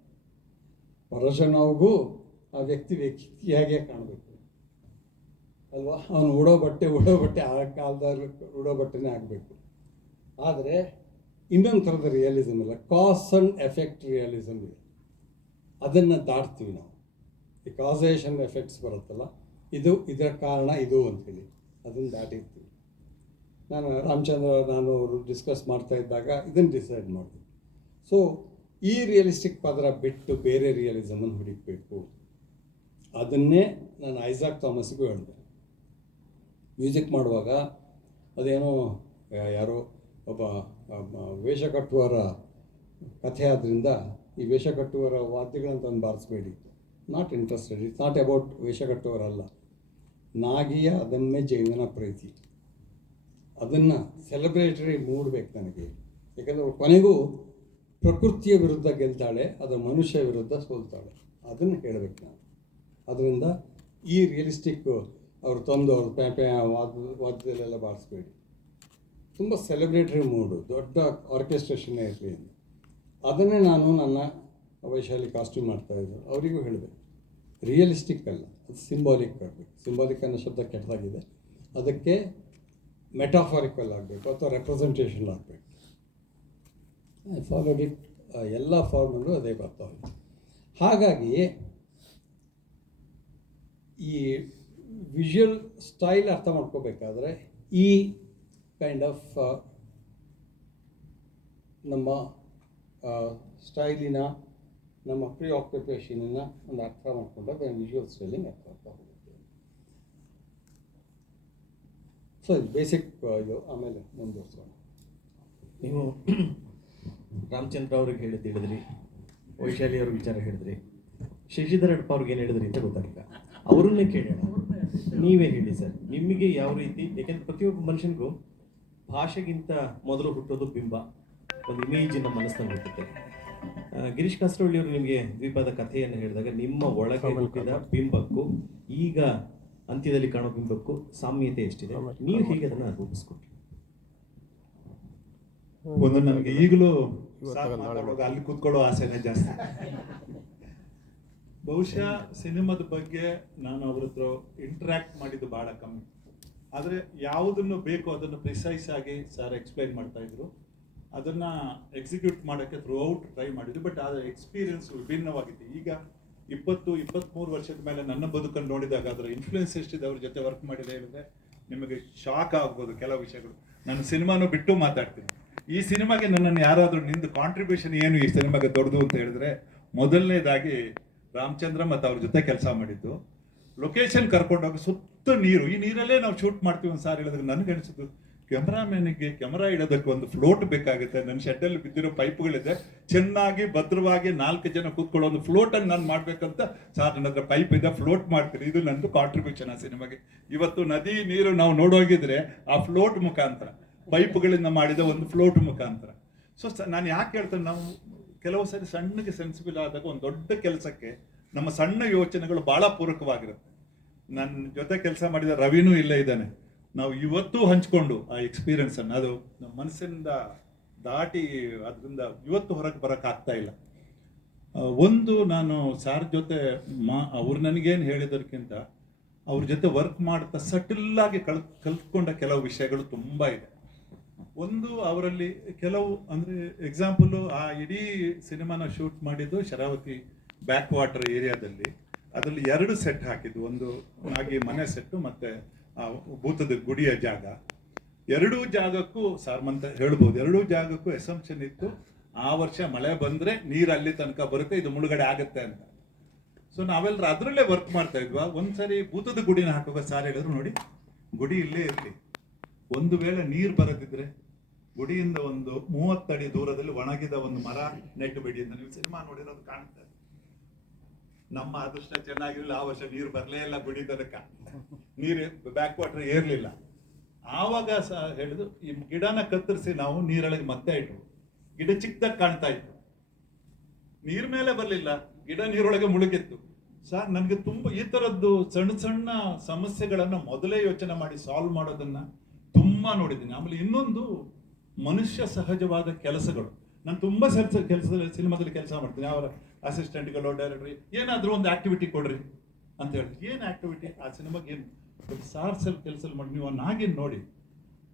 ಪರಶನವ್ಗೂ ಆ ವ್ಯಕ್ತಿ ವ್ಯಕ್ತಿಯಾಗೇ ಕಾಣಬೇಕು. ಅಲ್ವಾ? ಅವನು ಉಡೋ ಬಟ್ಟೆ ಉಡೋ ಬಟ್ಟೆ ಆ ಕಾಲದಲ್ಲಿ ಉಡೋ ಬಟ್ಟೆನೇ ಆಗಬೇಕು. ಆದರೆ ಇನ್ನೊಂದು ಥರದ ರಿಯಲಿಸಮ್ ಇಲ್ಲ ಕಾಸ್ ಆ್ಯಂಡ್ ಎಫೆಕ್ಟ್ ರಿಯಲಿಸಮ್ ಇದೆ. ಅದನ್ನು ದಾಟ್ತೀವಿ ನಾವು. ಈ ಕಾಸೇಷನ್ ಎಫೆಕ್ಟ್ಸ್ ಬರುತ್ತಲ್ಲ, ಇದು ಇದರ ಕಾರಣ ಇದು ಅಂತೇಳಿ. ಅದನ್ನು ದಾಟಿರ್ತೀವಿ. ನಾನು ರಾಮಚಂದ್ರ, ನಾನು ಅವರು ಡಿಸ್ಕಸ್ ಮಾಡ್ತಾ ಇದ್ದಾಗ ಇದನ್ನು ಡಿಸೈಡ್ ಮಾಡಿದೆ ಸೊ ಈ ರಿಯಲಿಸ್ಟಿಕ್ ಪದರ ಬಿಟ್ಟು ಬೇರೆ ರಿಯಲಿಸಮನ್ನು ಹುಡುಕಬೇಕು. ಅದನ್ನೇ ನಾನು ಐಸಾಕ್ ಥಾಮಸ್ಗೂ ಹೇಳಿದೆ. ಮ್ಯೂಸಿಕ್ ಮಾಡುವಾಗ ಅದೇನೋ ಯಾರೋ ಒಬ್ಬ ಒಬ್ಬ ವೇಷ ಕಟ್ಟುವರ ಕಥೆ ಆದ್ದರಿಂದ ಈ ವೇಷ ಕಟ್ಟುವರ ವಾದ್ಯಗಳನ್ನು ತಂದು ಬಾರಿಸ್ಬೇಡಿ. Not interested it's not about ವೇಷ ಕಟ್ಟುವರಲ್ಲ ನಾಗಿಯ ಅದನ್ನೇ ಜೈವನ ಪ್ರೀತಿ. ಅದನ್ನು ಸೆಲೆಬ್ರೇಟರಿ ಮೂಡಬೇಕು ನನಗೆ. ಯಾಕಂದರೆ ಕೊನೆಗೂ ಪ್ರಕೃತಿಯ ವಿರುದ್ಧ ಗೆಲ್ತಾಳೆ, ಅದು ಮನುಷ್ಯ ವಿರುದ್ಧ ಸೋಲ್ತಾಳೆ. ಅದನ್ನು ಹೇಳಬೇಕು ನಾನು ಅದರಿಂದ ಈ ರಿಯಲಿಸ್ಟಿಕ್ ಅವ್ರು ತಂದು ಅವ್ರು ಪ್ಯಾ ಪ್ಯಾ ವಾದ್ಯ ವಾದ್ಯದಲ್ಲೆಲ್ಲ ಬಾರಿಸ್ಬೇಡಿ. ತುಂಬ ಸೆಲೆಬ್ರೇಟರಿ ಮೂಡು ದೊಡ್ಡ ಆರ್ಕೆಸ್ಟ್ರೇಷನ್ನೇ ಇರಲಿ ಅಂತ. ಅದನ್ನೇ ನಾನು ನನ್ನ ವೈಶಾಲಿ ಕಾಸ್ಟ್ಯೂಮ್ ಮಾಡ್ತಾ ಇದ್ದರು ಅವರಿಗೂ ಹೇಳಿದೆ ರಿಯಲಿಸ್ಟಿಕ್ ಅಲ್ಲ, ಅದು ಸಿಂಬಾಲಿಕ್ ಆಗಬೇಕು. ಸಿಂಬಾಲಿಕ್ ಅನ್ನೋ ಶಬ್ದ ಕೆಟ್ಟದಾಗಿದೆ. ಅದಕ್ಕೆ ಮೆಟಾಫಾರಿಕಲ್ ಆಗಬೇಕು, ಅಥವಾ ರೆಪ್ರೆಸೆಂಟೇಷನ್ ಆಗಬೇಕು. ಐ ಫಾಲೋಡ್ ಇಟ್ ಎಲ್ಲ ಫಾರ್ಮಲ್ಲೂ ಅದೇ ಬರ್ತಾ ಹೋಯಿತು ಹಾಗಾಗಿ ಈ ವಿಷುವಲ್ ಸ್ಟೈಲ್ ಅರ್ಥ ಮಾಡ್ಕೋಬೇಕಾದ್ರೆ ಈ ಕೈಂಡ್ ಆಫ್ ನಮ್ಮ ಸ್ಟೈಲಿನ ನಮ್ಮ ಪ್ರೀ ಆಕ್ಯುಪೇಷನಿನ ಒಂದು ಅರ್ಥ ಮಾಡ್ಕೊಂಡಾಗ ವಿಜುವಲ್ ಸ್ಟೈಲಿಂಗ್ ಅರ್ಥ ಆಗ್ತಾ ಹೋಗುತ್ತೆ. ಸೊ ಬೇಸಿಕ್ ಇದು ಆಮೇಲೆ ಮುಂದುವರ್ಸೋಣ. ನೀವು ರಾಮಚಂದ್ರ ಅವ್ರಿಗೆ ಹೇಳಿದ್ದು ಹೇಳಿದ್ರಿ ವೈಶಾಲಿ ಅವ್ರ ವಿಚಾರ ಹೇಳಿದ್ರಿ. ಶಶಿಧರ್ ಅಡಪ ಅವ್ರಿಗೆ ಏನು ಹೇಳಿದ್ರಿ ಅಂತ ಗೊತ್ತಾಗಿಲ್ಲ ಅವರನ್ನೇ ಕೇಳೋಣ. ನೀವೇ ಹೇಳಿ ಸರ್. ನಿಮಗೆ ಯಾವ ರೀತಿ ಯಾಕೆಂದ್ರೆ ಪ್ರತಿಯೊಬ್ಬ ಮನುಷ್ಯನಿಗೂ ಭಾಷೆಗಿಂತ ಮೊದಲು ಹುಟ್ಟೋದು ಬಿಂಬ ಒಂದು ಇಮೇಜ್ ನಮ್ಮ ಮನಸ್ಸಿನಲ್ಲಿ ಹುಟ್ಟುತ್ತೆ. ಗಿರೀಶ್ ಕಾಸರಳ್ಳಿ ಅವರು ನಿಮಗೆ ದ್ವೀಪದ ಕಥೆಯನ್ನು ಹೇಳಿದಾಗ ನಿಮ್ಮ ಒಳಗೆ ಹುಟ್ಟಿದ ಬಿಂಬಕ್ಕೂ ಈಗ ಅಂತ್ಯದಲ್ಲಿ ಕಾಣೋ ಬಿಂಬಕ್ಕೂ ಸಾಮ್ಯತೆ ಎಷ್ಟಿದೆ? ನೀವು ಹೇಗೆ ಅದನ್ನು ರೂಪಿಸ್ಕೊಟ್ರಿ? ಒಂದು ನಮಗೆ ಈಗಲೂ ಅಲ್ಲಿ ಕೂತ್ಕೊಳ್ಳೋ ಆಸೆನೇ ಜಾಸ್ತಿ. ಬಹುಶಃ ಸಿನಿಮಾದ ಬಗ್ಗೆ ನಾನು ಅವ್ರ ಹತ್ರ ಇಂಟ್ರಾಕ್ಟ್ ಮಾಡಿದ್ದು ಬಹಳ ಕಮ್ಮಿ. ಆದರೆ ಯಾವುದನ್ನು ಬೇಕು ಅದನ್ನು ಪ್ರಿಸೈಸ್ ಆಗಿ ಸರ್ ಎಕ್ಸ್ಪ್ಲೈನ್ ಮಾಡ್ತಾ ಇದ್ರು. ಅದನ್ನ ಎಕ್ಸಿಕ್ಯೂಟ್ ಮಾಡೋಕ್ಕೆ ಥ್ರೂ ಔಟ್ ಟ್ರೈ ಮಾಡಿದ್ವಿ ಬಟ್ ಅದರ ಎಕ್ಸ್ಪೀರಿಯನ್ಸ್ ವಿಭಿನ್ನವಾಗಿತ್ತು. ಈಗ ಇಪ್ಪತ್ತು ಇಪ್ಪತ್ತ್ಮೂರು ವರ್ಷದ ಮೇಲೆ ನನ್ನ ಬದುಕನ್ನು ನೋಡಿದಾಗ ಅದರ ಇನ್ಫ್ಲುಯೆನ್ಸ್ ಎಷ್ಟಿದೆ ಅವ್ರ ಜೊತೆ ವರ್ಕ್ ಮಾಡಿದೆ ಹೇಳಿದ್ರೆ ನಿಮಗೆ ಶಾಕ್ ಆಗ್ಬೋದು ಕೆಲವು ವಿಷಯಗಳು. ನಾನು ಸಿನಿಮಾನು ಬಿಟ್ಟು ಮಾತಾಡ್ತೀನಿ. ಈ ಸಿನಿಮಾಗೆ ನನ್ನನ್ನು ಯಾರಾದರೂ ನಿಂದು ಕಾಂಟ್ರಿಬ್ಯೂಷನ್ ಏನು ಈ ಸಿನಿಮಾಗೆ ದೊಡ್ಡದು ಅಂತ ಹೇಳಿದ್ರೆ ಮೊದಲನೇದಾಗಿ ರಾಮಚಂದ್ರ ಮತ್ತು ಅವ್ರ ಜೊತೆ ಕೆಲಸ ಮಾಡಿದ್ದು. ಲೊಕೇಶನ್ ಕರ್ಕೊಂಡೋಗಿ ಸುತ್ತ ನೀರು, ಈ ನೀರಲ್ಲೇ ನಾವು ಶೂಟ್ ಮಾಡ್ತೀವಿ ಒಂದು ಸಾರಿ ಹೇಳಿದ್ರೆ ನನಗೆ ಅನಿಸಿದ್ದು ಕ್ಯಾಮ್ರಾಮ್ಯಾನಿಗೆ ಕ್ಯಾಮ್ರಾ ಇಡೋದಕ್ಕೆ ಒಂದು ಫ್ಲೋಟ್ ಬೇಕಾಗುತ್ತೆ. ನನ್ನ ಶೆಡ್ಡಲ್ಲಿ ಬಿದ್ದಿರೋ ಪೈಪ್ಗಳಿದೆ ಚೆನ್ನಾಗಿ, ಭದ್ರವಾಗಿ ನಾಲ್ಕು ಜನ ಕೂತ್ಕೊಳ್ಳೋ ಒಂದು ಫ್ಲೋಟನ್ನು ನಾನು ಮಾಡಬೇಕಂತ ಸರ್ ನನ್ನ ಹತ್ರ ಪೈಪ್ ಇದೆ ಫ್ಲೋಟ್ ಮಾಡ್ತೀನಿ. ಇದು ನನ್ನದು ಕಾಂಟ್ರಿಬ್ಯೂಷನ್ ಆ ಸಿನಿಮಾಗೆ. ಇವತ್ತು ನದಿ, ನೀರು ನಾವು ನೋಡೋಗಿದ್ರೆ ಆ ಫ್ಲೋಟ್ ಮುಖಾಂತರ. ಪೈಪ್ಗಳಿಂದ ಮಾಡಿದ ಒಂದು ಫ್ಲೋಟ್ ಮುಖಾಂತರ. ಸೊ, ನಾನು ಯಾಕೆ ಹೇಳ್ತೇನೆ, ನಾವು ಕೆಲವು ಸರಿ ಸಣ್ಣಗೆ ಸೆನ್ಸಿಬಲ್ ಆದಾಗ ಒಂದು ದೊಡ್ಡ ಕೆಲಸಕ್ಕೆ ನಮ್ಮ ಸಣ್ಣ ಯೋಚನೆಗಳು ಬಹಳ ಪೂರಕವಾಗಿರುತ್ತೆ. ನನ್ನ ಜೊತೆ ಕೆಲಸ ಮಾಡಿದ ರವಿನೂ ಇಲ್ಲೇ ಇದ್ದಾನೆ. ನಾವು ಇವತ್ತು ಹಂಚ್ಕೊಂಡು ಆ ಎಕ್ಸ್ಪೀರಿಯನ್ಸ್ ಅನ್ನು, ಅದು ನಮ್ಮ ಮನಸ್ಸಿಂದ ದಾಟಿ ಅದರಿಂದ ಇವತ್ತು ಹೊರಗೆ ಬರಕ್ ಆಗ್ತಾ ಇಲ್ಲ. ಒಂದು ನಾನು ಸಾರ್ ಜೊತೆ ಮಾ, ಅವ್ರು ನನಗೇನು ಹೇಳಿದಕ್ಕಿಂತ ಅವ್ರ ಜೊತೆ ವರ್ಕ್ ಮಾಡ್ತಾ ಸಟಲ್ ಆಗಿ ಕಲ್ ಕಲ್ತ್ಕೊಂಡ ಕೆಲವು ವಿಷಯಗಳು ತುಂಬಾ ಇದೆ. ಒಂದು ಅವರಲ್ಲಿ ಕೆಲವು, ಅಂದ್ರೆ ಎಕ್ಸಾಂಪಲ್ ಆ ಇಡೀ ಸಿನಿಮಾನ ಶೂಟ್ ಮಾಡಿದ್ದು ಶರಾವತಿ ಬ್ಯಾಕ್ ವಾಟರ್ ಏರಿಯಾದಲ್ಲಿ ಅದರಲ್ಲಿ ಎರಡು ಸೆಟ್ ಹಾಕಿದ್ದು, ಒಂದು ಹಾಗೆ ಮನೆ ಸೆಟ್ಟು ಮತ್ತೆ, ಆ, ಭೂತದ ಗುಡಿಯ ಜಾಗ. ಎರಡೂ ಜಾಗಕ್ಕೂ ಸಾರ್ ಮಂತ ಹೇಳ್ಬೋದು, ಎರಡೂ ಜಾಗಕ್ಕೂ ಎಸಂಪ್ಷನ್ ಇತ್ತು, ಆ ವರ್ಷ ಮಳೆ ಬಂದ್ರೆ ನೀರು ಅಲ್ಲಿ ತನಕ ಬರುತ್ತೆ, ಇದು ಮುಳುಗಡೆ ಆಗುತ್ತೆ ಅಂತ. ಸೊ ನಾವೆಲ್ಲರೂ ಅದರಲ್ಲೇ ವರ್ಕ್ ಮಾಡ್ತಾ ಇದ್ವಾ? ಒಂದ್ಸರಿ ಭೂತದ ಗುಡಿನ ಹಾಕುವಾಗ ಸಾರ್ ಹೇಳಿದ್ರು ನೋಡಿ, ಗುಡಿ ಇಲ್ಲೇ ಇರಲಿ. ಒಂದು ವೇಳೆ ನೀರು ಬರದಿದ್ರೆ ಗುಡಿಯಿಂದ ಒಂದು ಮೂವತ್ತಡಿ ದೂರದಲ್ಲಿ ಒಣಗಿದ ಒಂದು ಮರ ನೆಟ್ಟು ಬಿಡಿ ಅಂತ ನೀವು ಸಿನಿಮಾ ನೋಡಿರೋದು ಕಾಣ್ತದೆ. ನಮ್ಮ ಅದೃಷ್ಟ ಚೆನ್ನಾಗಿರಲಿಲ್ಲ. ಆ ವರ್ಷ ನೀರು ಬರಲೇ ಇಲ್ಲ ಗುಡಿ ತನಕ. ನೀರು ಬ್ಯಾಕ್ ವಾಟರ್ ಏರ್ಲಿಲ್ಲ. ಆವಾಗ ಸಹ ಹೇಳಿದ್ರು, ಈ ಗಿಡನ ಕತ್ತರಿಸಿ ನಾವು ನೀರೊಳಗೆ ಮತ್ತೆ ಇಟ್ಟು ಗಿಡ ಚಿಕ್ಕದಾಗ ಕಾಣ್ತಾ ಇತ್ತು. ನೀರ್ ಮೇಲೆ ಬರಲಿಲ್ಲ. ಗಿಡ ನೀರೊಳಗೆ ಮುಳುಗಿತ್ತು. ಸರ್, ನನಗೆ ತುಂಬ ಈ ಥರದ್ದು ಸಣ್ಣ ಸಣ್ಣ ಸಮಸ್ಯೆಗಳನ್ನು ಮೊದಲೇ ಯೋಚನೆ ಮಾಡಿ ಸಾಲ್ವ್ ಮಾಡೋದನ್ನ ತುಂಬಾ ನೋಡಿದ್ದೀನಿ. ಆಮೇಲೆ ಇನ್ನೊಂದು ಮನುಷ್ಯ ಸಹಜವಾದ ಕೆಲಸಗಳು. ನಾನು ತುಂಬಾ ಸರ್ಸ ಕೆಲಸದಲ್ಲಿ, ಸಿನಿಮಾದಲ್ಲಿ ಕೆಲಸ ಮಾಡ್ತೀನಿ. ಅವರ ಅಸಿಸ್ಟೆಂಟ್ಗಳು ಡೈರೆಕ್ಟ್ರಿ ಏನಾದರೂ ಒಂದು ಆ್ಯಕ್ಟಿವಿಟಿ ಕೊಡ್ರಿ ಅಂತ ಹೇಳಿ. ಏನು ಆ್ಯಕ್ಟಿವಿಟಿ ಆ ಸಿನಿಮಾಗೆ ಏನು ಸಾರ್ ಸೆಲ್ ಕೆಲಸ ಮಾಡಿ, ನೀವು ನಾಗಿನ್ ನೋಡಿ.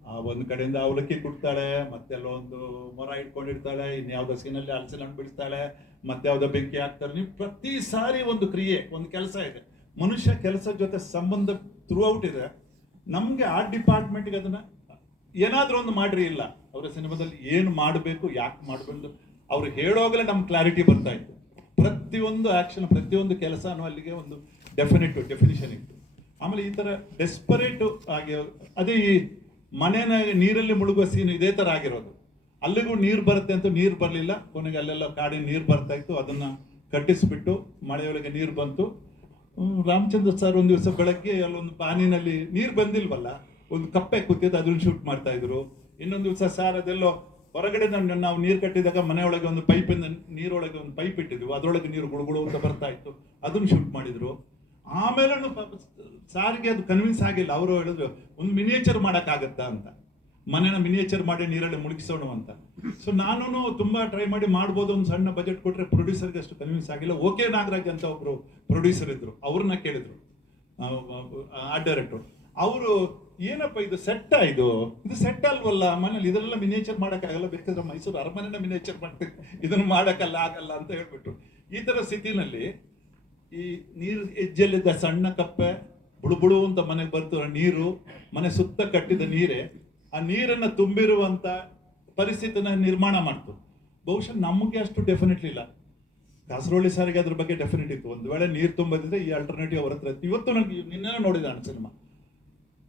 ಆ ಒಂದು ಕಡೆಯಿಂದ ಅವಲಕ್ಕಿ ಕುಡ್ತಾಳೆ ಮತ್ತೆ ಅಲ್ಲೊಂದು ಮೊರ ಇಟ್ಕೊಂಡಿರ್ತಾಳೆ ಇನ್ಯಾವುದೋ ಸೀನಲ್ಲಿ ಹಲಸಿನ ಹಣ್ಣು ಬಿಡ್ತಾಳೆ ಮತ್ತೆ ಯಾವುದೋ ಬೆಂಕಿ ಹಾಕ್ತಾರೆ. ನೀವು ಪ್ರತಿ ಸಾರಿ ಒಂದು ಕ್ರಿಯೆ, ಒಂದು ಕೆಲಸ ಇದೆ. ಮನುಷ್ಯ ಕೆಲಸದ ಜೊತೆ ಸಂಬಂಧ ಥ್ರೂ ಔಟ್ ಇದೆ. ನಮಗೆ ಆ ಡಿಪಾರ್ಟ್ಮೆಂಟ್ಗೆ ಅದನ್ನ ಏನಾದ್ರೂ ಒಂದು ಮಾಡ್ರಿ ಇಲ್ಲ. ಅವರ ಸಿನಿಮಾದಲ್ಲಿ ಏನು ಮಾಡಬೇಕು, ಯಾಕೆ ಮಾಡಬೇಕು ಅವ್ರು ಹೇಳೋಗಲೇ ನಮ್ಗೆ ಕ್ಲಾರಿಟಿ ಬರ್ತಾ ಇತ್ತು. ಪ್ರತಿಯೊಂದು ಆಕ್ಷನ್ ಪ್ರತಿಯೊಂದು ಕೆಲಸನೂ ಅಲ್ಲಿಗೆ ಒಂದು ಡೆಫಿನೆಟ್ ಡೆಫಿನಿಷನ್ ಇತ್ತು. ಆಮೇಲೆ ಈ ತರ ಡೆಸ್ಪರೇಟ್ ಆಗಿ, ಅದೇ ಈ ಮನೇನ ನೀರಲ್ಲಿ ಮುಳುಗುವ ಸೀನ್ ಇದೇ ತರ ಆಗಿರೋದು. ಅಲ್ಲಿಗೂ ನೀರು ಬರುತ್ತೆ ಅಂತ ನೀರು ಬರಲಿಲ್ಲ. ಕೊನೆಗೆ ಅಲ್ಲೆಲ್ಲ ಕಾಡಿನ ನೀರು ಬರ್ತಾ ಇತ್ತು. ಅದನ್ನ ಕಟ್ಟಿಸ್ಬಿಟ್ಟು ಮಳೆಯೊಳಗೆ ನೀರು ಬಂತು. ರಾಮಚಂದ್ರ ಸರ್ ಒಂದು ದಿವಸ ಬೆಳಗ್ಗೆ ಅಲ್ಲೊಂದು ಪಾನಿನಲ್ಲಿ ನೀರು ಬಂದಿಲ್ವಲ್ಲ? ಒಂದು ಕಪ್ಪೆ ಕೂತಿದ್ದು ಅದ್ರಲ್ಲಿ ಶೂಟ್ ಮಾಡ್ತಾ ಇದ್ರು. ಇನ್ನೊಂದು ದಿವಸ ಸಾರ್ ಅದೆಲ್ಲೋ ಹೊರಗಡೆ ನಾವು ನೀರು ಕಟ್ಟಿದಾಗ ಮನೆಯೊಳಗೆ ಒಂದು ಪೈಪಿಂದ ನೀರೊಳಗೆ ಒಂದು ಪೈಪ್ ಇಟ್ಟಿದ್ವಿ. ಅದರೊಳಗೆ ನೀರು ಗುಳುಗುಳು ಅಂತ ಬರ್ತಾ ಇತ್ತು. ಅದನ್ನು ಶೂಟ್ ಮಾಡಿದ್ರು. ಆಮೇಲೆ ಸಾರಿಗೆ ಅದು ಕನ್ವಿನ್ಸ್ ಆಗಿಲ್ಲ. ಅವರು ಹೇಳಿದ್ರು, ಒಂದು ಮಿನಿಯೇಚರ್ ಮಾಡೋಕ್ಕಾಗತ್ತಾ ಅಂತ. ಮನೇನ ಮಿನಿಯೇಚರ್ ಮಾಡಿ ನೀರಲ್ಲಿ ಮುಳುಗಿಸೋಣ ಅಂತ. ಸೊ ನಾನು ತುಂಬಾ ಟ್ರೈ ಮಾಡಿ ಮಾಡ್ಬೋದು. ಒಂದು ಸಣ್ಣ ಬಜೆಟ್ ಕೊಟ್ಟರೆ ಪ್ರೊಡ್ಯೂಸರ್ಗೆ ಅಷ್ಟು ಕನ್ವಿನ್ಸ್ ಆಗಿಲ್ಲ. ಓಕೆ ನಾಗರಾಜ್ ಅಂತ ಒಬ್ಬರು ಪ್ರೊಡ್ಯೂಸರ್ ಇದ್ದರು ಅವ್ರನ್ನ ಕೇಳಿದ್ರು. ಆ ಡೈರೆಕ್ಟರ್ ಅವರು ಏನಪ್ಪ ಇದು ಸೆಟ್ ಇದು? ಇದು ಸೆಟ್ ಅಲ್ವಲ್ಲ? ಮನೇಲಿ ಇದೆಲ್ಲ ಮಿನಿಯೇಚರ್ ಮಾಡಕ್ಕಾಗಲ್ಲ? ಬೇಕಾದ್ರೆ ಮೈಸೂರು ಅರಮನೆನ ಮಿನಿಯೇಚರ್ ಮಾಡ್ತೀವಿ ಇದನ್ನು ಮಾಡಕ್ಕಲ್ಲ, ಆಗಲ್ಲ ಅಂತ ಹೇಳ್ಬಿಟ್ರು. ಈ ತರ ಸ್ಥಿತಿನಲ್ಲಿ ಈ ನೀರು ಹೆಜ್ಜೆಲ್ಲಿದ್ದ ಸಣ್ಣ ಕಪ್ಪೆ ಬುಳುಬುಳು ಅಂತ ಮನೆಗೆ ಬರ್ತಿರೋ ನೀರು, ಮನೆ ಸುತ್ತ ಕಟ್ಟಿದ ನೀರೇ, ಆ ನೀರನ್ನ ತುಂಬಿರುವಂತ ಪರಿಸ್ಥಿತಿನ ನಿರ್ಮಾಣ ಮಾಡ್ತು. ಬಹುಶಃ ನಮಗೆ ಅಷ್ಟು ಡೆಫಿನೆಟ್ಲಿ ಇಲ್ಲ. ಕಾಸರಳ್ಳಿ ಸಾರಿಗೆ ಅದ್ರ ಬಗ್ಗೆ ಡೆಫಿನೆಟ್ ಇತ್ತು. ಒಂದು ವೇಳೆ ನೀರು ತುಂಬದಿದ್ರೆ ಈ ಆಲ್ಟರ್ನೇಟಿವ್ ಅವ್ರ ಹತ್ರ ಇತ್ತು. ಇವತ್ತು ನನಗೆ ನಿನ್ನೆ ನೋಡಿದ ಸಿನಿಮಾ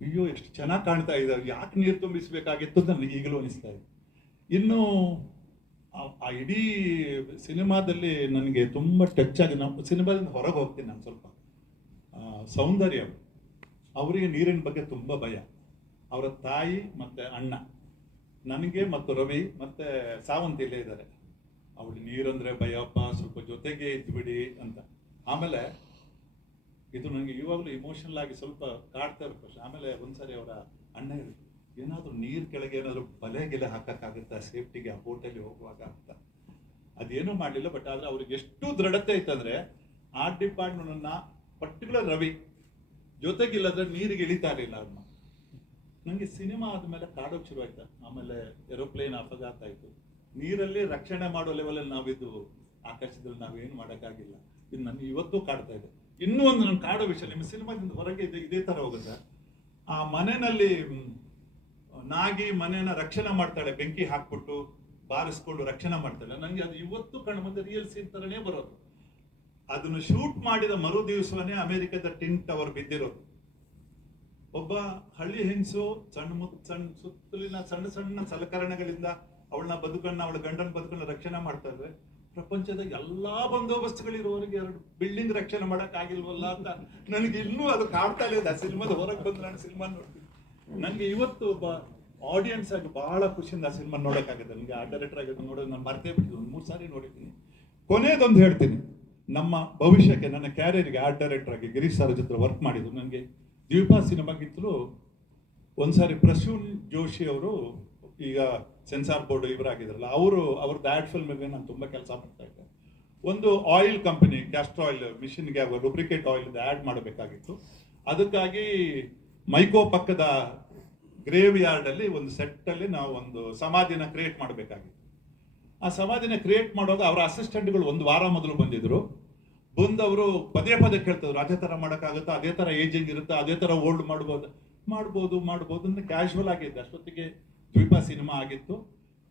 ಅಯ್ಯೋ, ಎಷ್ಟು ಚೆನ್ನಾಗಿ ಕಾಣ್ತಾ ಇದ್ದಾರೆ. ಯಾಕೆ ನೀರು ತುಂಬಿಸಬೇಕಾಗಿತ್ತು ನನಗೆ ಈಗಲೂ ಅನಿಸ್ತಾ ಇದೆ. ಇನ್ನು ಆ- ಇಡೀ ಸಿನಿಮಾದಲ್ಲಿ ನನಗೆ ತುಂಬ ಟಚ್ ಆಗಿ ನಾವು ಸಿನಿಮಾದಿಂದ ಹೊರಗೆ ಹೋಗ್ತೀನಿ ನಾನು ಸ್ವಲ್ಪ. ಸೌಂದರ್ಯ. ಅವರಿಗೆ ನೀರಿನ ಬಗ್ಗೆ ತುಂಬ ಭಯ. ಅವರ ತಾಯಿ ಮತ್ತು ಅಣ್ಣ. ನನಗೆ ಮತ್ತು ರವಿ ಮತ್ತು ಸಾವಂತ್ ಇಲ್ಲೇ ಇದ್ದಾರೆ. ಅವಳು ನೀರಂದರೆ ಭಯಪ್ಪ, ಸ್ವಲ್ಪ ಜೊತೆಗೆ ಇದ್ಬಿಡಿ ಅಂತ. ಆಮೇಲೆ ಇದು ನನಗೆ ಇವಾಗಲೂ ಇಮೋಷನಲ್ ಆಗಿ ಸ್ವಲ್ಪ ಕಾಡ್ತಾ ಇರುತ್ತೆ. ಆಮೇಲೆ ಒಂದ್ಸರಿ ಅವರ ಅಣ್ಣ ಹೇಳಿದ್ರು, ಏನಾದರೂ ನೀರ್ ಕೆಳಗೆ ಏನಾದರೂ ಬಲೆ ಗೆಲೆ ಹಾಕೋಕ್ಕಾಗುತ್ತಾ? ಸೇಫ್ಟಿಗೆ ಆ ಬೋಟಲ್ಲಿ ಹೋಗುವಾಗ ಅಂತ. ಅದೇನೂ ಮಾಡಲಿಲ್ಲ ಬಟ್ ಆದ್ರೆ ಅವ್ರಿಗೆ ಎಷ್ಟು ದೃಢತೆ ಇತ್ತಂದ್ರೆ ಡಿಪಾರ್ಟ್ಮೆಂಟ್ ಪರ್ಟಿಕ್ಯುಲರ್ ರವಿ ಜೊತೆಗಿಲ್ಲದ್ರೆ ನೀರಿಗೆ ಇಳಿತಾ ಇರಲಿಲ್ಲ ಅದನ್ನ ನನಗೆ ಸಿನಿಮಾ ಆದ್ಮೇಲೆ ಕಾಡೋಕೆ ಶುರು ಆಯ್ತು ಆಮೇಲೆ ಏರೋಪ್ಲೇನ್ ಅಪಘಾತ ಆಯ್ತು. ನೀರಲ್ಲಿ ರಕ್ಷಣೆ ಮಾಡೋ ಲೆವೆಲಲ್ಲಿ ನಾವಿದ್ದು, ಆಕಾಶದಲ್ಲಿ ನಾವೇನು ಮಾಡೋಕ್ಕಾಗಿಲ್ಲ. ಇದು ನನಗೆ ಇವತ್ತು ಕಾಡ್ತಾ ಇದೆ. ಇನ್ನೂ ಒಂದು ನಾನು ಕಾಡೋ ವಿಷಯ, ನಿಮ್ಮ ಸಿನಿಮಾದಿಂದ ಹೊರಗೆ ಇದೆ, ಇದೇ ತರ ಹೋಗುತ್ತೆ. ಆ ಮನೆಯಲ್ಲಿ ನಾಗಿ ಮನೆಯನ್ನ ರಕ್ಷಣೆ ಮಾಡ್ತಾಳೆ, ಬೆಂಕಿ ಹಾಕ್ಬಿಟ್ಟು ಬಾರಿಸ್ಕೊಂಡು ರಕ್ಷಣೆ ಮಾಡ್ತಾಳೆ. ನನಗೆ ಅದು ಇವತ್ತು ಕಣ್ಣು ಮುಂದೆ ರಿಯಲ್ ಸೀನ್ ತರನೇ ಬರೋದು. ಅದನ್ನು ಶೂಟ್ ಮಾಡಿದ ಮರು ದಿವಸವೇ ಅಮೆರಿಕದ ಟಿನ್ ಟವರ್ ಬಿದ್ದಿರೋದು. ಒಬ್ಬ ಹಳ್ಳಿ ಹೆಂಗಸು, ಸಣ್ಣ ಮುತ್ ಸಣ್ಣ ಸುತ್ತಲಿನ ಸಣ್ಣ ಸಣ್ಣ ಸಲಕರಣೆಗಳಿಂದ ಅವಳನ್ನ ಬದುಕನ್ನ, ಅವಳ ಗಂಡನ ಬದುಕನ್ನ ರಕ್ಷಣೆ ಮಾಡ್ತಾ ಇದ್ರೆ ಪ್ರಪಂಚದ ಎಲ್ಲಾ ಬಂದೋಬಸ್ತುಗಳಿರುವವರೆಗೆ ಎರಡು ಬಿಲ್ಡಿಂಗ್ ರಕ್ಷಣೆ ಮಾಡಕ್ ಆಗಿಲ್ವಲ್ಲ ಅಂತ ನನಗೆ ಇನ್ನೂ ಅದು ಕಾಡ್ತಾ ಇಲ್ಲ. ಸಿನಿಮಾದ ಹೊರಗೆ ಬಂದು ನಾನು ಸಿನಿಮಾ ನೋಡ್ತೀನಿ. ನನಗೆ ಇವತ್ತು ಒಬ್ಬ ಆಡಿಯನ್ಸ್ ಆಗಿ ಬಹಳ ಖುಷಿಯಿಂದ ಆ ಸಿನಿಮಾ ನೋಡೋಕ್ಕಾಗುತ್ತೆ ನನಗೆ ಆ ಡೈರೆಕ್ಟರ್ ಆಗಿ ನೋಡೋದು ನಾನು ಮರ್ತೇ ಬಿಟ್ಟಿದ್ದು. ಒಂದು ಮೂರು ಸಾರಿ ನೋಡಿದ್ದೀನಿ. ಕೊನೆಯದೊಂದು ಹೇಳ್ತೀನಿ. ನಮ್ಮ ಭವಿಷ್ಯಕ್ಕೆ ನನ್ನ ಕ್ಯಾರಿಯರ್ಗೆ ಆರ್ಟ್ ಡೈರೆಕ್ಟರ್ ಆಗಿ ಗಿರೀಶ್ ಸರ್ ಜೊತೆ ವರ್ಕ್ ಮಾಡಿದ್ರು. ನನಗೆ ದ್ವೀಪ ಸಿನಿಮಾಗಿಂತಲೂ ಒಂದ್ಸಾರಿ ಪ್ರಸೂನ್ ಜೋಶಿ ಅವರು ಈಗ ಸೆನ್ಸಾರ್ ಬೋರ್ಡ್ ಇವರಾಗಿದ್ರಲ್ಲ ಅವರು ಅವ್ರದ್ದು ಆ್ಯಡ್ ಫಿಲ್ಮ್ಗೆ ನಾನು ತುಂಬ ಕೆಲಸ ಮಾಡ್ತಾ ಇದ್ದೆ. ಒಂದು ಆಯಿಲ್ ಕಂಪನಿ ಕ್ಯಾಸ್ಟ್ರ್ ಆಯಿಲ್ ಮಿಷಿನ್ಗೆ ರುಬ್ರಿಕೇಟ್ ಆಯಿಲ್ ಆ್ಯಡ್ ಮಾಡಬೇಕಾಗಿತ್ತು. ಅದಕ್ಕಾಗಿ ಮೈಕೋ ಪಕ್ಕದ ಗ್ರೇವ್ ಯಾರ್ಡ್ ಅಲ್ಲಿ ಒಂದು ಸೆಟ್ ಅಲ್ಲಿ ನಾವು ಒಂದು ಸಮಾಧಿನ ಕ್ರಿಯೇಟ್ ಮಾಡಬೇಕಾಗಿತ್ತು. ಆ ಸಮಾಧಿನ ಕ್ರಿಯೇಟ್ ಮಾಡುವಾಗ ಅವರ ಅಸಿಸ್ಟೆಂಟ್ಗಳು ಒಂದು ವಾರ ಮೊದಲು ಬಂದಿದ್ರು. ಬಂದವರು ಪದೇ ಪದೇ ಕೇಳ್ತಿದ್ರು, ಅದೇ ತರ ಮಾಡೋಕ್ಕಾಗುತ್ತಾ, ಅದೇ ತರ ಏಜಿಂಗ್ ಇರುತ್ತೆ, ಅದೇ ತರ ಓಲ್ಡ್ ಮಾಡ್ಬೋದು ಮಾಡ್ಬೋದು ಮಾಡ್ಬೋದು ಅಂತ ಕ್ಯಾಶುವಲ್ ಆಗಿದ್ದೆ ಅಷ್ಟೊತ್ತಿಗೆ ದ್ವೀಪ ಸಿನಿಮಾ ಆಗಿತ್ತು.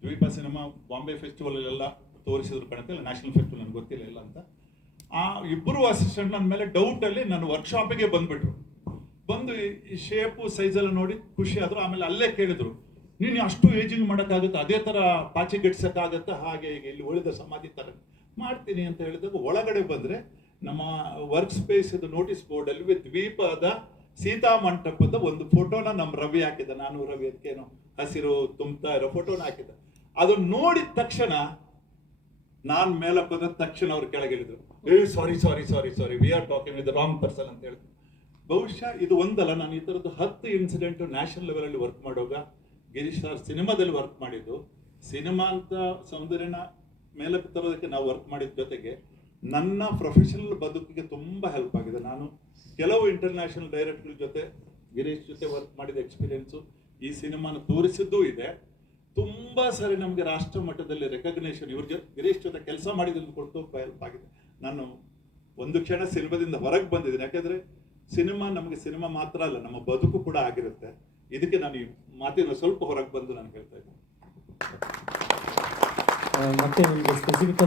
ದ್ವೀಪ ಸಿನಿಮಾ ಬಾಂಬೆ ಫೆಸ್ಟಿವಲ್ ಎಲ್ಲ ತೋರಿಸಿದ್ರು ಕಣತೆ ನ್ಯಾಷನಲ್ ಫೆಸ್ಟಿವಲ್ ನನಗೆ ಗೊತ್ತಿಲ್ಲ ಇಲ್ಲ ಅಂತ. ಆ ಇಬ್ಬರು ಅಸಿಸ್ಟೆಂಟ್ ನನ್ನ ಮೇಲೆ ಡೌಟಲ್ಲಿ ನನ್ನ ವರ್ಕ್ಶಾಪಿಗೆ ಬಂದ್ಬಿಟ್ರು. ಬಂದು ಈ ಶೇಪು ಸೈಜೆಲ್ಲ ನೋಡಿ ಖುಷಿ ಆದ್ರು, ಆಮೇಲೆ ಅಲ್ಲೇ ಕೇಳಿದ್ರು, ನೀನು ಅಷ್ಟು ಏಜಿಂಗ್ ಮಾಡೋಕ್ಕಾಗುತ್ತೆ? ಅದೇ ಥರ ಪಾಚಿ ಗಟ್ಟಿಸೋಕ್ಕಾಗತ್ತಾ? ಹಾಗೆ ಹೀಗೆ, ಇಲ್ಲಿ ಉಳಿದ ಸಮಾಧಿ ಥರ ಮಾಡ್ತೀನಿ ಅಂತ ಹೇಳಿದಾಗ ಒಳಗಡೆ ಬಂದರೆ ನಮ್ಮ ವರ್ಕ್ ಸ್ಪೇಸ್ ಇದು ನೋಟಿಸ್ ಬೋರ್ಡಲ್ಲಿ ದ್ವೀಪದ ಸೀತಾ ಮಂಟಪದ ಒಂದು ಫೋಟೋನ ನಮ್ಮ ರವಿ ಹಾಕಿದ್ದ. ನಾನು ರವಿ ಅದಕ್ಕೇನು ಹಸಿರು ತುಂಬ್ತಾ ಇರೋ ಫೋಟೋನ ಹಾಕಿದ್ದ. ಅದನ್ನ ನೋಡಿದ ತಕ್ಷಣ ನಾನು ಮೇಲೆ ಹೋದ ತಕ್ಷಣ ಅವ್ರು ಕೆಳಗಿಳಿದ್ರು ಏ sorry sorry sorry sorry we are talking with wrong person ಅಂತ ಹೇಳಿದ್ರು. ಬಹುಶಃ ಇದು ಒಂದಲ್ಲ, ನಾನು ಈ ಥರದ್ದು ಹತ್ತು ಇನ್ಸಿಡೆಂಟ್ ನ್ಯಾಷನಲ್ ಲೆವೆಲಲ್ಲಿ ವರ್ಕ್ ಮಾಡುವಾಗ ಗಿರೀಶ್ ಸರ್ ಸಿನಿಮಾದಲ್ಲಿ ವರ್ಕ್ ಮಾಡಿದ್ದು. ಸಿನಿಮಾ ಅಂತ ಸೌಂದರ್ಯನ ಮೇಲಕ್ಕೆ ತರೋದಕ್ಕೆ ನಾವು ವರ್ಕ್ ಮಾಡಿದ ಜೊತೆಗೆ ನನ್ನ ಪ್ರೊಫೆಷನಲ್ ಬದುಕಿಗೆ ತುಂಬ ಹೆಲ್ಪ್ ಆಗಿದೆ. ನಾನು ಕೆಲವು ಇಂಟರ್ನ್ಯಾಷನಲ್ ಡೈರೆಕ್ಟರ್ ಜೊತೆ ಗಿರೀಶ್ ಜೊತೆ ವರ್ಕ್ ಮಾಡಿದ ಎಕ್ಸ್ಪೀರಿಯನ್ಸು ಈ ಸಿನಿಮಾನ ತೋರಿಸಿದ್ದೂ ಇದೆ. ತುಂಬ ಸರಿ ನಮಗೆ ರಾಷ್ಟ್ರ ಮಟ್ಟದಲ್ಲಿ ರೆಕಗ್ನೇಷನ್ ಇವ್ರ ಜೊತೆ ಗಿರೀಶ್ ಜೊತೆ ಕೆಲಸ ಮಾಡಿದ್ದನ್ನು ಕೂಡ ತುಂಬ ಹೆಲ್ಪ್ ಆಗಿದೆ ನಾನು ಒಂದು ಕ್ಷಣ ಸಿನಿಮಾದಿಂದ ಹೊರಗೆ ಬಂದಿದ್ದೀನಿ. ಯಾಕೆಂದರೆ ಸಿನಿಮಾ ನಮಗೆ ಸಿನಿಮಾ ಮಾತ್ರ ಅಲ್ಲ, ನಮ್ಮ ಬದುಕು ಕೂಡ ಆಗಿರುತ್ತೆ. ಇದಕ್ಕೆ ನಾನು ಈ ಮಾತಿನ ಸ್ವಲ್ಪ ಹೊರಗೆ ಬಂದು ನಾನು ಹೇಳ್ತಾ ಇದ್ದೀನಿ ಮತ್ತೆ ನಿಮಗೆ ಸ್ಪೆಸಿಫಿಕ್